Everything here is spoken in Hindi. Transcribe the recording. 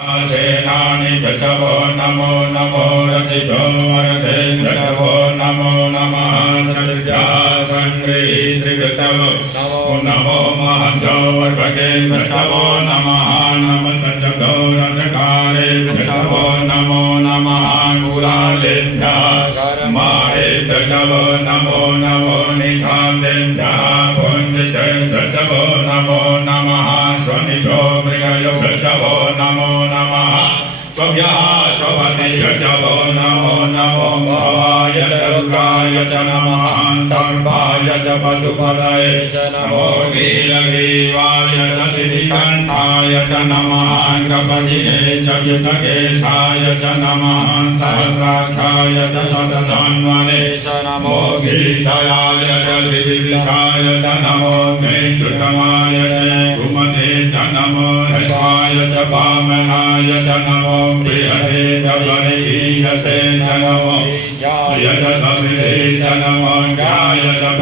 सेनानि भृषभो नमो नमो रथिभ्यो वरदे भृषभो नमो नमः सत्यासङ्ग्रे त्रिवृषभो नमो नमो महभ्यो वर्भगे भृषभो नमः नमस्तभ्यो रथकारे भृषभो नमो नमः कुलालेभ्यः मारे भृषभो नमो नमो निधातेभ्यः भृषभो नमो नमः स्वनिभ्यो मृगयो भृषभो नमो नमः स्वभ्यः स्वपति भृषभो नमो नमो भवाय च रुद्राय च नमः सर्वाय च पशुपतये च नमो नीलग्रीवाय च श्रीकण्ठाय च नमः ग्रपतिने च युतकेशाय च नमः सहस्राक्षाय च शतधन्वने च नमो गिरिशयाय च श्रीविशाय च नमो मेश्रुतमाय च कुमते च नमो हर्षाय च वामनाय च नमो प्रियते च वरहीयसे च नमो याय च कपिले च नमो याय च